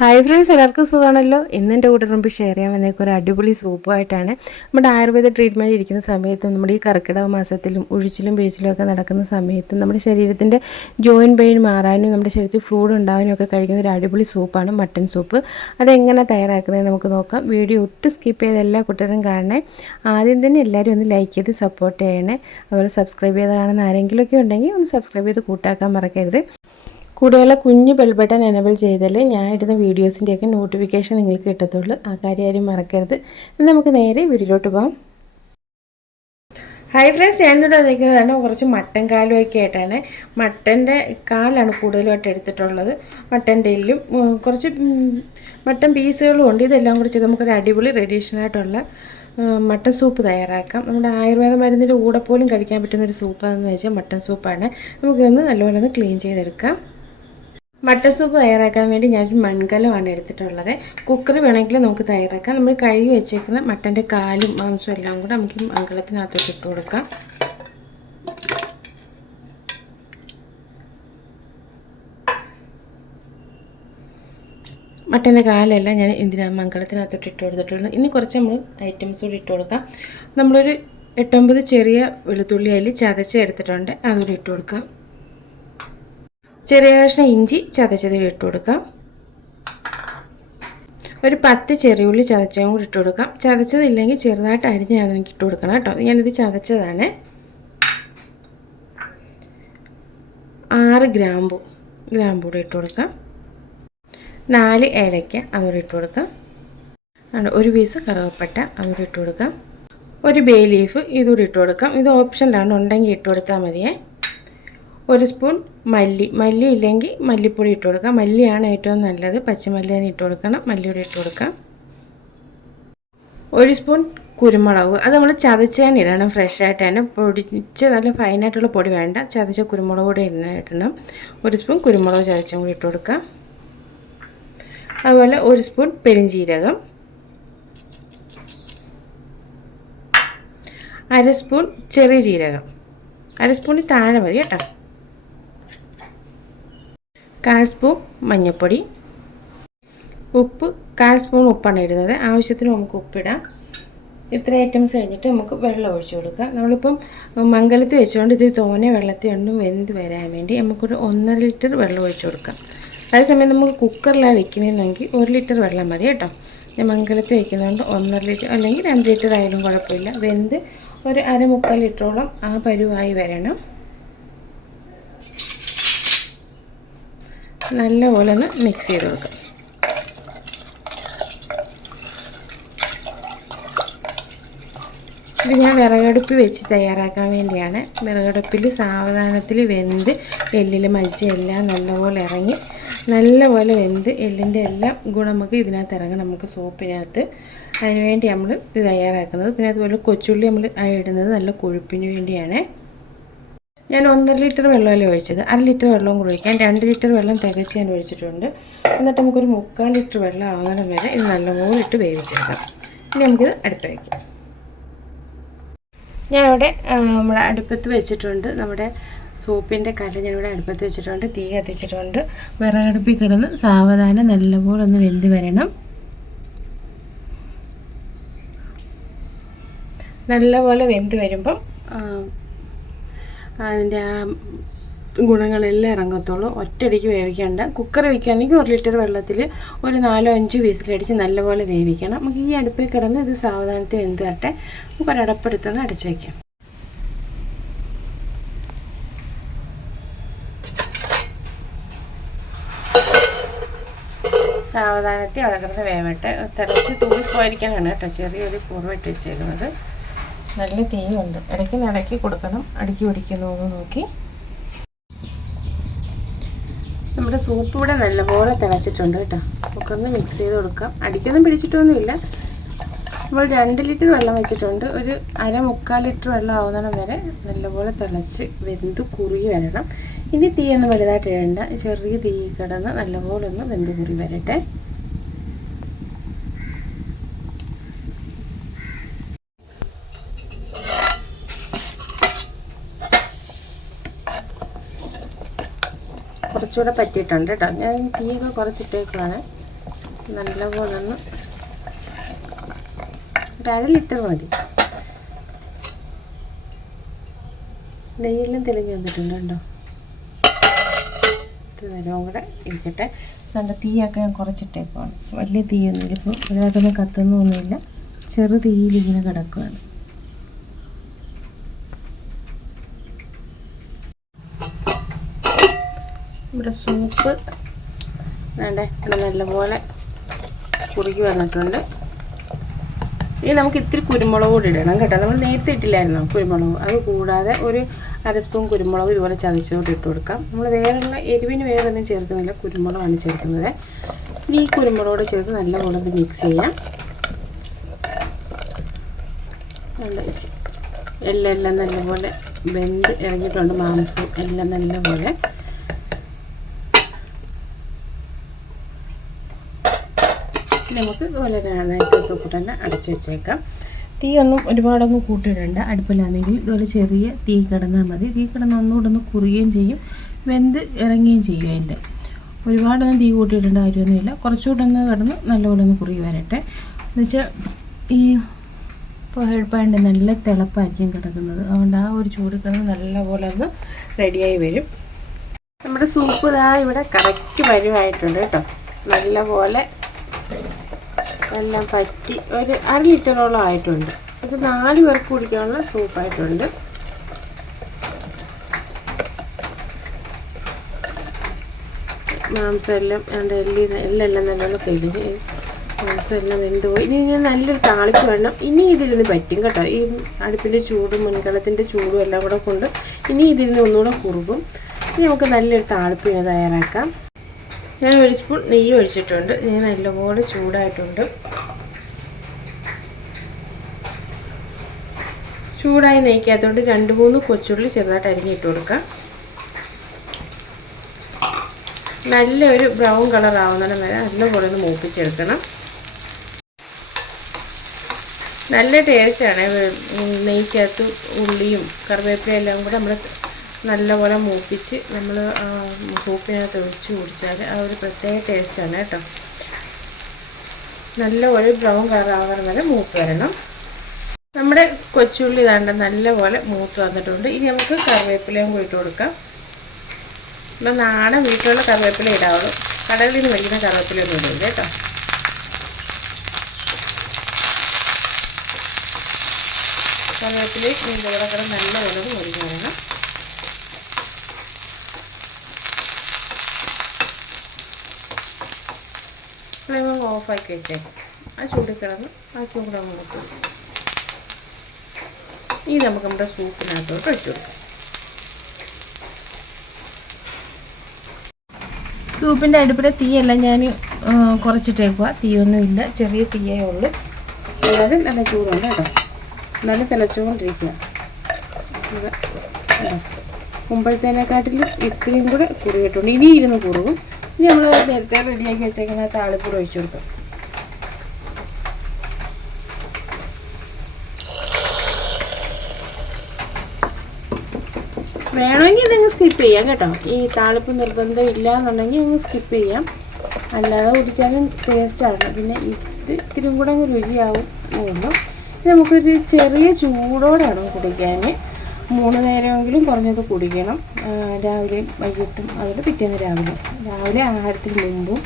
Hi friends എല്ലാവർക്കും സുഖമാണല്ലോ? ഇന്ന് എന്റെ കൂടെ മുമ്പ് ഷെയർ ചെയ്യാൻ വന്നേക്കും ഒരു അടിപൊളി സൂപ്പുമായിട്ടാണ് നമ്മുടെ ആയുർവേദ ട്രീറ്റ്മെന്റ് ഇരിക്കുന്ന സമയത്തും നമ്മുടെ ഈ കർക്കിടക മാസത്തിലും ഉഴിച്ചിലും പിഴിച്ചിലും ഒക്കെ നടക്കുന്ന സമയത്തും നമ്മുടെ ശരീരത്തിന്റെ ജോയിൻ പെയിൻ മാറാനും നമ്മുടെ ശരീരത്തിൽ ഫ്ലൂഡ് ഉണ്ടാവാനും ഒക്കെ കഴിക്കുന്ന ഒരു അടിപൊളി സൂപ്പാണ് മട്ടൻ സൂപ്പ് അതെങ്ങനെ തയ്യാറാക്കുന്നത് നമുക്ക് നോക്കാം. വീഡിയോ ഒട്ടും സ്കിപ്പ് ചെയ്ത് എല്ലാ കുട്ടികളും കാണണേ. ആദ്യം തന്നെ എല്ലാവരും ഒന്ന് ലൈക്ക് ചെയ്ത് സപ്പോർട്ട് ചെയ്യണേ. അതുപോലെ സബ്സ്ക്രൈബ് ചെയ്ത് കാണുന്ന ആരെങ്കിലുമൊക്കെ ഉണ്ടെങ്കിൽ ഒന്ന് സബ്സ്ക്രൈബ് ചെയ്ത് കൂട്ടാക്കാൻ മറക്കരുത്. കൂടെയുള്ള കുഞ്ഞു ബെൽ ബട്ടൺ എനബിൾ ചെയ്താൽ ഞാൻ ഇടുന്ന വീഡിയോസിന്റെയൊക്കെ നോട്ടിഫിക്കേഷൻ നിങ്ങൾക്ക് കിട്ടത്തുള്ളൂ. ആ കാര്യം മറക്കരുത്. എന്നാൽ നമുക്ക് നേരെ വീഡിയോയിലോട്ട് പോകാം ഹായ് ഫ്രണ്ട്സ് ഞാൻ ഇവിടെ വന്നിരിക്കുന്നതാണ് കുറച്ച് മട്ടൻ കാലുമൊക്കെ ആയിട്ടാണ്. മട്ടന്റെ കാലാണ് കൂടുതലുമായിട്ട് എടുത്തിട്ടുള്ളത്. മട്ടന്റെ എല്ലും കുറച്ച് മട്ടൻ പീസുകളും ഉണ്ട്. ഇതെല്ലാം കുറിച്ച് നമുക്കൊരു അടിപൊളി റെഡീഷനായിട്ടുള്ള മട്ടൻ സൂപ്പ് തയ്യാറാക്കാം. നമ്മുടെ ആയുർവേദ മരുന്നിന്റെ കൂടെ പോലും കഴിക്കാൻ പറ്റുന്ന ഒരു സൂപ്പാണെന്ന് വെച്ചാൽ മട്ടൻ സൂപ്പാണ് നമുക്കൊന്ന് നല്ലപോലെ ഒന്ന് ക്ലീൻ ചെയ്തെടുക്കാം. മട്ടൻ സൂപ്പ് തയ്യാറാക്കാൻ വേണ്ടി ഞാനൊരു മൺകലമാണ് എടുത്തിട്ടുള്ളത്. കുക്കർ വേണമെങ്കിൽ നമുക്ക് തയ്യാറാക്കാം. നമ്മൾ കഴുകി വെച്ചേക്കുന്ന മട്ടന്റെ കാലും മാംസവും എല്ലാം കൂടെ നമുക്ക് മൺകലത്തിനകത്തോട്ട് ഇട്ട് കൊടുക്കാം. മട്ടന്റെ കാലെല്ലാം ഞാൻ എന്തിനാണ് മംഗളത്തിനകത്തോട്ട് ഇട്ട് കൊടുത്തിട്ടുള്ളൂ ഇനി കുറച്ച് നമ്മൾ ഐറ്റംസ് കൂടി ഇട്ട് കൊടുക്കാം. നമ്മളൊരു എട്ടൊമ്പത് ചെറിയ വെളുത്തുള്ളി അതിൽ ചതച്ച് എടുത്തിട്ടുണ്ട്. അതുകൂടി ഇട്ട് കൊടുക്കാം. ചെറിയ കഷ്ണം ഇഞ്ചി ചതച്ചത് ഇട്ട് കൊടുക്കാം. ഒരു പത്ത് ചെറിയുള്ളി ചതച്ചതും കൂടി ഇട്ട് കൊടുക്കാം. ചതച്ചതില്ലെങ്കിൽ ചെറുതായിട്ട് അരിഞ്ഞ് എനിക്ക് ഇട്ട് കൊടുക്കണം കേട്ടോ. ഞാനിത് ചതച്ചതാണ്. ആറ് ഗ്രാമ്പു ഗ്രാമ്പു കൂടെ ഇട്ട് കൊടുക്കാം. നാല് ഏലയ്ക്ക അതുകൂടെ ഇട്ട് കൊടുക്കാം. ഒരു പീസ് കറുവപ്പട്ട അതുകൂടി ഇട്ട് കൊടുക്കാം. ഒരു ബേ ലീഫ് ഇതുകൂടി ഇട്ട് കൊടുക്കാം. ഇത് ഓപ്ഷനിലാണ്. ഉണ്ടെങ്കിൽ ഇട്ട് കൊടുത്താൽ മതിയേ. ഒരു സ്പൂൺ മല്ലി മല്ലി ഇല്ലെങ്കിൽ മല്ലിപ്പൊടി ഇട്ട് കൊടുക്കാം. മല്ലിയാണ് ഏറ്റവും നല്ലത്. പച്ചമല്ലി തന്നെ ഇട്ട് കൊടുക്കണം. മല്ലിപ്പൊടി ഇട്ട് കൊടുക്കാം. ഒരു സ്പൂൺ കുരുമുളക്. അത് നമ്മൾ ചതച്ച് തന്നെ ഇടണം. ഫ്രഷ് ആയിട്ട് തന്നെ. പൊടിച്ച് നല്ല ഫൈനായിട്ടുള്ള പൊടി വേണ്ട. ചതച്ച കുരുമുളക് കൂടി ഇടണം ഒരു സ്പൂൺ കുരുമുളക് ചതച്ചും കൂടി ഇട്ട് കൊടുക്കാം. അതുപോലെ ഒരു സ്പൂൺ പെരിഞ്ചീരകം. അര സ്പൂൺ ചെറിയ ജീരകം. അര സ്പൂണിൽ താഴെ മതി കേട്ടോ. കാൽ സ്പൂൺ മഞ്ഞൾപ്പൊടി ഉപ്പ് കാൽ സ്പൂൺ ഉപ്പാണ് ഇടുന്നത്. ആവശ്യത്തിന് നമുക്ക് ഉപ്പിടാം. ഇത്ര ഐറ്റംസ് കഴിഞ്ഞിട്ട് നമുക്ക് വെള്ളം ഒഴിച്ചു കൊടുക്കാം. നമ്മളിപ്പം മംഗലത്തിൽ വെച്ചുകൊണ്ട് ഇത് തോനെ വെള്ളത്തിൽ ഒന്നും വെന്ത് വരാൻ വേണ്ടി നമുക്കൊരു ഒന്നര ലിറ്റർ വെള്ളം ഒഴിച്ചു കൊടുക്കാം. അതേസമയം നമുക്ക് കുക്കറിലാണ് വെക്കുന്നതെങ്കിൽ ഒരു ലിറ്റർ വെള്ളം മതി കേട്ടോ. ഞാൻ മംഗലത്തിൽ വെക്കുന്നതുകൊണ്ട് ഒന്നര ലിറ്റർ അല്ലെങ്കിൽ രണ്ട് ലിറ്റർ ആയാലും കുഴപ്പമില്ല. വെന്ത് ഒരു അര മുക്കാൽ ലിറ്ററോളം ആ പരുവായി വരണം. നല്ലപോലെ ഒന്ന് മിക്സ് ചെയ്ത് കൊടുക്കാം. ഇത് ഞാൻ വിറകടുപ്പ് വെച്ച് തയ്യാറാക്കാൻ വേണ്ടിയാണ്. വിറകടുപ്പിൽ സാവധാനത്തിൽ വെന്ത് എല്ലിൽ മജ്ജ എല്ലാം നല്ലപോലെ ഇറങ്ങി നല്ലപോലെ വെന്ത് എല്ലിന്റെ എല്ലാം ഗുണം നമുക്ക് ഇതിനകത്ത് ഇറങ്ങും നമുക്ക് സോപ്പിനകത്ത്. അതിനുവേണ്ടി നമ്മൾ ഇത് തയ്യാറാക്കുന്നത്. പിന്നെ അതുപോലെ കൊച്ചുള്ളി നമ്മൾ ഇടുന്നത് നല്ല കൊഴുപ്പിന് വേണ്ടിയാണ്. ഞാൻ ഒന്നര ലിറ്റർ വെള്ളമല്ലേ ഒഴിച്ചത്. അര ലിറ്റർ വെള്ളം കൂടി ഒഴിക്കാം. രണ്ട് ലിറ്റർ വെള്ളം തികച്ച് ഞാൻ ഒഴിച്ചിട്ടുണ്ട്. എന്നിട്ട് നമുക്കൊരു മുക്കാൽ ലിറ്റർ വെള്ളം ആവുന്നിടം വരെ ഇത് നല്ലപോലെ ഇട്ട് വേവിച്ചെടുക്കാം. ഇനി നമുക്കിത് അടുപ്പ് വയ്ക്കാം. ഞാനിവിടെ നമ്മുടെ അടുപ്പത്ത് വെച്ചിട്ടുണ്ട്. നമ്മുടെ സൂപ്പിന്റെ കല്ല് ഞാനിവിടെ അടുപ്പത്ത് വെച്ചിട്ടുണ്ട്. തീ കത്തിച്ചിട്ടുണ്ട്. വിറകടുപ്പിൽ കിടന്ന് സാവധാനം നല്ലപോലെ ഒന്ന് വെന്ത് വരണം. നല്ലപോലെ വെന്ത് വരുമ്പം അതിന്റെ ആ ഗുണങ്ങളെല്ലാം ഇറങ്ങത്തുള്ളൂ. ഒറ്റയടിക്ക് വേവിക്കേണ്ട. കുക്കർ വയ്ക്കുകയാണെങ്കിൽ ഒരു ലിറ്റർ വെള്ളത്തിൽ ഒരു നാലോ അഞ്ചോ വീസിലടിച്ച് നല്ലപോലെ വേവിക്കണം. നമുക്ക് ഈ അടുപ്പിൽ കിടന്ന് ഇത് സാവധാനത്തിൽ വെന്ത് തരട്ടെ നമുക്ക് ഒരടപ്പെടുത്തൊന്ന് അടച്ചു വയ്ക്കാം സാവധാനത്തിൽ വളർന്ന് വേവട്ടെ. തിളച്ച് തൂങ്ങിപ്പോയിരിക്കാനാണ് കേട്ടോ. ചെറിയൊരു കുറവിട്ട് വെച്ചേക്കുന്നത്. നല്ല തീയുണ്ട്. ഇടയ്ക്ക് ഇടയ്ക്ക് കൊടുക്കണം. അടുക്കി പിടിക്കുന്നു എന്ന് നോക്കി. നമ്മുടെ സൂപ്പ് ഇവിടെ നല്ലപോലെ തിളച്ചിട്ടുണ്ട് കേട്ടോ. കുക്കറിന് മിക്സ് ചെയ്ത് കൊടുക്കാം. അടിക്കൊന്നും പിടിച്ചിട്ടൊന്നുമില്ല നമ്മൾ രണ്ട് ലിറ്റർ വെള്ളം വെച്ചിട്ടുണ്ട്. ഒരു അര മുക്കാൽ ലിറ്റർ വെള്ളം ആവുന്നിടം വരെ നല്ലപോലെ തിളച്ച് വെന്ത് കുറുകി വരണം. ഇനി തീയൊന്നും വലുതായിട്ട് ഇടണ്ട. ചെറിയ തീ കിടന്ന് നല്ലപോലെ ഒന്ന് വെന്ത് കുറി വരട്ടെ. കുറച്ചുകൂടെ പറ്റിയിട്ടുണ്ട് കേട്ടോ. ഞാൻ തീയൊക്കെ കുറച്ചിട്ടേക്കുവാണ്. നല്ലപോലെ ഒന്ന് ഒരു ലിറ്റർ മതി. നെയ്യെല്ലാം തെളിഞ്ഞ് വന്നിട്ടുണ്ട് കേട്ടോ. നേരവും കൂടെ ഇരിക്കട്ടെ. നല്ല തീയൊക്കെ ഞാൻ കുറച്ചിട്ടേക്കുവാണ്. വലിയ തീയൊന്നുമില്ല. ഇപ്പോൾ ഇതിനകത്തൊന്നും കത്തുന്നൊന്നുമില്ല. ചെറു തീയിൽ ഇങ്ങനെ കിടക്കുകയാണ് ഇവിടെ സൂപ്പ്. വേണ്ടേ? ഇവിടെ നല്ലപോലെ കുറുകി വന്നിട്ടുണ്ട്. ഇനി നമുക്ക് ഇത്തിരി കുരുമുളക് കൂടി ഇടണം കേട്ടോ. നമ്മൾ നേരത്തെ ഇട്ടില്ലായിരുന്നു കുരുമുളക്? അത് കൂടാതെ ഒരു അര സ്പൂൺ കുരുമുളക് ഇതുപോലെ ചതച്ചുകൊണ്ട് ഇട്ട് കൊടുക്കാം. നമ്മൾ വേറെയുള്ള എരിവിന് വേറെ ഒന്നും ചേർക്കുന്നില്ല. കുരുമുളകാണ് ചേർക്കുന്നത്. ഇനി ഈ കുരുമുളകോട് ചേർത്ത് നല്ലപോലെ ഒന്ന് മിക്സ് ചെയ്യാം. എല്ലാം എല്ലാം നല്ലപോലെ വെന്ത് ഇറങ്ങിയിട്ടുണ്ട്. മാംസവും എല്ലാം നല്ലപോലെ. നമുക്ക് ഇതുപോലെ നേരത്തെ കൂട്ട് തന്നെ അടച്ചു വെച്ചേക്കാം. തീ ഒന്നും ഒരുപാടൊന്നും കൂട്ടിയിടണ്ട അടുപ്പിലാണെങ്കിൽ ഇതുപോലെ ചെറിയ തീ കിടന്നാൽ മതി. തീ കിടന്ന് ഒന്നുകൂടെ ഒന്ന് കുറുകയും ചെയ്യും. വെന്ത് ഇറങ്ങുകയും ചെയ്യും അതിന്റെ. ഒരുപാടൊന്നും തീ കൂട്ടിയിടേണ്ട കാര്യമൊന്നുമില്ല. കുറച്ചുകൂടെ ഒന്ന് കിടന്ന് നല്ലപോലെ ഒന്ന് കുറുകി വരട്ടെ. എന്നുവെച്ചാൽ ഈ പഴുപ്പാണ്ട് നല്ല തിളപ്പായിരിക്കും കിടക്കുന്നത്. അതുകൊണ്ട് ആ ഒരു ചൂട് കിടന്ന് നല്ലപോലെ ഒന്ന് റെഡിയായി വരും. നമ്മുടെ സൂപ്പ് ഇതാ ഇവിടെ കറക്റ്റ് വരുവായിട്ടുണ്ട് കേട്ടോ. നല്ലപോലെ എല്ലാം പറ്റി. ഒരു അര ലിറ്ററോളം ആയിട്ടുണ്ട്. ഇത് നാല് പേർക്ക് കുടിക്കാനുള്ള സൂപ്പായിട്ടുണ്ട് മാംസം എല്ലാം എന്റെ എല്ലി എല്ലാം നല്ലോണം തെളിഞ്ഞ്. മാംസം എല്ലാം വെന്ത് പോയി. ഇനി ഇനി നല്ലൊരു താളിപ്പ് വേണം. ഇനി ഇതിരുന്ന് പറ്റും കേട്ടോ. ഈ അടുപ്പിന്റെ ചൂടും മുൻകളത്തിന്റെ ചൂടും എല്ലാം കൂടെ കൊണ്ട് ഇനി ഇതിരുന്ന് ഒന്നുകൂടെ കുറുകും. ഇനി നമുക്ക് നല്ലൊരു താളിപ്പ് ഇങ്ങനെ തയ്യാറാക്കാം. ഞാൻ ഒരു സ്പൂൺ നെയ്യ് ഒഴിച്ചിട്ടുണ്ട്. നെയ്യ് നല്ലപോലെ ചൂടായിട്ടുണ്ട്. ചൂടായി നെയ്ക്കാത്തതുകൊണ്ട് രണ്ട് മൂന്ന് കൊച്ചുള്ളി ചെറുതായിട്ട് അരിഞ്ഞിട്ട് കൊടുക്കാം. നല്ലൊരു ബ്രൗൺ കളർ ആവുന്നിടം വരെ നല്ലപോലെ ഒന്ന് മൂപ്പിച്ചെടുക്കണം. നല്ല ടേസ്റ്റാണ് നെയ്ക്കകത്ത് ഉള്ളിയും കറിവേപ്പിലയും എല്ലാം കൂടെ നമ്മൾ നല്ലപോലെ മൂപ്പിച്ച് നമ്മൾ സൂപ്പിനകത്ത് ഒഴിച്ച് കുടിച്ചാൽ ആ ഒരു പ്രത്യേക ടേസ്റ്റാണ് കേട്ടോ. നല്ല ഒരു ബ്രൗൺ കളർ ആകാൻ വരെ മൂത്ത് വരണം. നമ്മുടെ കൊച്ചുള്ളി ഇതാണ്ട് നല്ലപോലെ മൂത്ത് വന്നിട്ടുണ്ട്. ഇനി നമുക്ക് കറിവേപ്പിലയും കൂടി ഇട്ട് കൊടുക്കാം. ഇപ്പം നാടൻ വീട്ടിലുള്ള കറിവേപ്പില ഇടാവുള്ളൂ. കടലിൽ നിന്ന് മേടിക്കുന്ന കറിവേപ്പിലൊന്നും ഇടില്ല കേട്ടോ. കറിവേപ്പിലയും ഇതിന്റെ കൂടെ കൂടെ നല്ലപോലെ മുരിഞ്ഞ് വരണം. ഓഫാക്കി വെച്ചേ ആ ചൂട് കിടന്ന് ആ ചൂട് അങ്ങ് ഇനി നമുക്ക് നമ്മുടെ സൂപ്പിനകത്തോട്ട് ഒഴിച്ചു കൊടുക്കാം. സൂപ്പിന്റെ അടുപ്പിലെ തീയെല്ലാം ഞാൻ കുറച്ചിട്ടേക്കുക തീയൊന്നുമില്ല ചെറിയ തീയേ ഉള്ളൂ. എന്നാലും നല്ല ചൂടുണ്ട് കേട്ടോ. നല്ല തിളച്ചുകൊണ്ടിരിക്കുക. മുമ്പഴത്തേനെക്കാട്ടിൽ ഇത്രയും കൂടെ കുറുകിട്ടുണ്ട്. ഇനി ഇരുന്ന് കുറുകും. ഇനി നമ്മൾ നേരത്തെ റെഡിയാക്കി വെച്ചേക്കുന്ന താളിപ്പൂർ ഒഴിച്ചു കൊടുക്കാം. വേണമെങ്കിൽ ഇതങ്ങ് സ്കിപ്പ് ചെയ്യാം കേട്ടോ. ഈ താളിപ്പ് നിർബന്ധം ഇല്ല എന്നുണ്ടെങ്കിൽ അങ്ങ് സ്കിപ്പ് ചെയ്യാം. അല്ലാതെ കുടിച്ചാലും ടേസ്റ്റാണ് പിന്നെ ഇത് ഇത്തിരി കൂടെ അങ്ങ് രുചിയാവും ഉള്ളൂ നമുക്കൊരു ചെറിയ ചൂടോടെയാണ് കുടിക്കാൻ. മൂന്ന് നേരമെങ്കിലും കുറഞ്ഞത് കുടിക്കണം. രാവിലെയും വൈകിട്ടും അതുപോലെ പിറ്റേന്ന് രാവിലെ. രാവിലെ ആഹാരത്തിന് മുമ്പും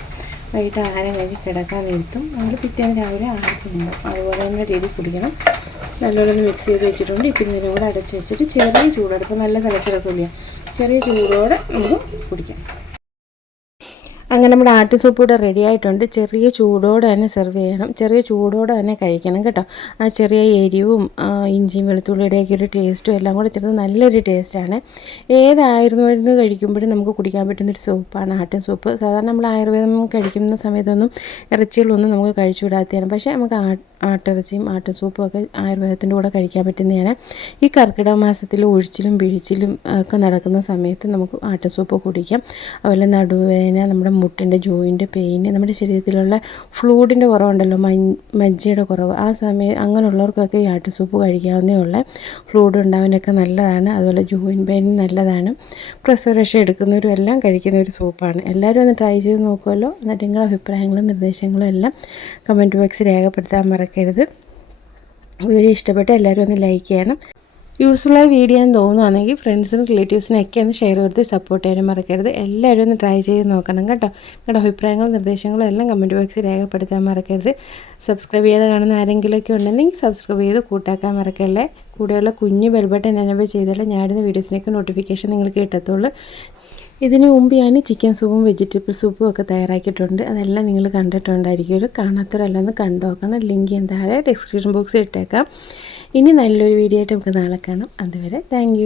വൈകിട്ട് ആഹാരം കഴിഞ്ഞ് കിടക്കാൻ നിർത്തും അതുകൊണ്ട് പിറ്റേന്ന് രാവിലെ ആഹാരത്തിന് മുമ്പും അതുപോലെ തന്നെ രീതി കുടിക്കണം. നല്ലോണം മിക്സ് ചെയ്ത് വെച്ചിട്ടുണ്ട്. ഇത്തിരി നേരം കൂടെ അടച്ച് വെച്ചിട്ട് ചെറിയ ചൂടോടെ ഇപ്പോൾ നല്ല തലച്ചിറക്കില്ല ചെറിയ ചൂടോടെ നമുക്ക് കുടിക്കാം. അങ്ങനെ നമ്മുടെ ആട്ട് സൂപ്പ് ഇവിടെ റെഡി ആയിട്ടുണ്ട്. ചെറിയ ചൂടോടെ തന്നെ സെർവ് ചെയ്യണം. ചെറിയ ചൂടോടെ തന്നെ കഴിക്കണം കേട്ടോ. ആ ചെറിയ എരിവും ഇഞ്ചിയും വെളുത്തുള്ളിയുടെയൊക്കെ ഒരു ടേസ്റ്റും എല്ലാം കൂടെ ചേർത്ത് നല്ലൊരു ടേസ്റ്റാണ് ഏതായിരുന്നു മരുന്ന് കഴിക്കുമ്പോഴും നമുക്ക് കുടിക്കാൻ പറ്റുന്നൊരു സൂപ്പാണ് ആട്ടിൻ സൂപ്പ്. സാധാരണ നമ്മൾ ആയുർവേദം കഴിക്കുന്ന സമയത്തൊന്നും ഇറച്ചികളൊന്നും നമുക്ക് കഴിച്ചു വിടാത്തതാണ് പക്ഷേ നമുക്ക് ആ ആട്ടിറച്ചിയും ആട്ടും സൂപ്പും ഒക്കെ ആയുർവേദത്തിന്റെ കൂടെ കഴിക്കാൻ പറ്റുന്നതാണ്. ഈ കർക്കിടക മാസത്തിൽ ഒഴിച്ചിലും പിഴിച്ചിലും ഒക്കെ നടക്കുന്ന സമയത്ത് നമുക്ക് ആട്ടും സൂപ്പ് കുടിക്കാം. അതുപോലെ നടുവേദന നമ്മുടെ മുട്ടിന്റെ ജോയിന്റെ പെയിൻ നമ്മുടെ ശരീരത്തിലുള്ള ഫ്ലൂഡിന്റെ കുറവുണ്ടല്ലോ മജ്ജയുടെ കുറവ്. ആ സമയം അങ്ങനെയുള്ളവർക്കൊക്കെ ഈ ആട്ടും സൂപ്പ് കഴിക്കാവുന്നേ ഉള്ള. ഫ്ലൂഡ് ഉണ്ടാവാനൊക്കെ നല്ലതാണ്. അതുപോലെ ജോയിൻ പെയിൻ നല്ലതാണ്. പ്രസവരക്ഷ എടുക്കുന്നവരും എല്ലാം കഴിക്കുന്ന ഒരു സൂപ്പാണ്. എല്ലാവരും ഒന്ന് ട്രൈ ചെയ്ത് നോക്കുമല്ലോ. എന്നിട്ട് നിങ്ങളുടെ അഭിപ്രായങ്ങളും നിർദ്ദേശങ്ങളും എല്ലാം കമന്റ് ബോക്സിൽ രേഖപ്പെടുത്താൻ മറക്കരുത് വീഡിയോ ഇഷ്ടപ്പെട്ട് എല്ലാവരും ഒന്ന് ലൈക്ക് ചെയ്യണം. യൂസ്ഫുള്ളായ വീഡിയോ എന്ന് തോന്നുകയാണെങ്കിൽ ഫ്രണ്ട്സിനും റിലേറ്റീവ്സിനും ഒക്കെ ഒന്ന് ഷെയർ കൊടുത്ത് സപ്പോർട്ട് ചെയ്യാനും മറക്കരുത്. എല്ലാവരും ഒന്ന് ട്രൈ ചെയ്ത് നോക്കണം കേട്ടോ. നിങ്ങളുടെ അഭിപ്രായങ്ങളും നിർദ്ദേശങ്ങളും എല്ലാം കമന്റ് ബോക്സിൽ രേഖപ്പെടുത്താൻ മറക്കരുത്. സബ്സ്ക്രൈബ് ചെയ്ത് കാണുന്ന ആരെങ്കിലുമൊക്കെ ഉണ്ടെങ്കിൽ സബ്സ്ക്രൈബ് ചെയ്ത് കൂട്ടാക്കാൻ മറക്കല്ലേ? കൂടെയുള്ള കുഞ്ഞ് ബെൽബട്ടൻ എനബിൾ ചെയ്താലേ ഞാനിടുന്ന വീഡിയോസിനൊക്കെ നോട്ടിഫിക്കേഷൻ നിങ്ങൾക്ക് കിട്ടത്തുള്ളൂ. ഇതിന് മുമ്പ് ഞാൻ ചിക്കൻ സൂപ്പും വെജിറ്റബിൾ സൂപ്പും ഒക്കെ തയ്യാറാക്കിയിട്ടുണ്ട്. അതെല്ലാം നിങ്ങൾ കണ്ടിട്ടുണ്ടായിരിക്കും. ഒരു കാണാത്തവരെല്ലാം ഒന്ന് കണ്ടുനോക്കണം ലിങ്ക് ഞാൻ താഴെ ഡിസ്ക്രിപ്ഷൻ ബോക്സിൽ ഇട്ടേക്കാം. ഇനി നല്ലൊരു വീഡിയോ ആയിട്ട് നമുക്ക് നാളെ കാണാം. അതുവരെ താങ്ക്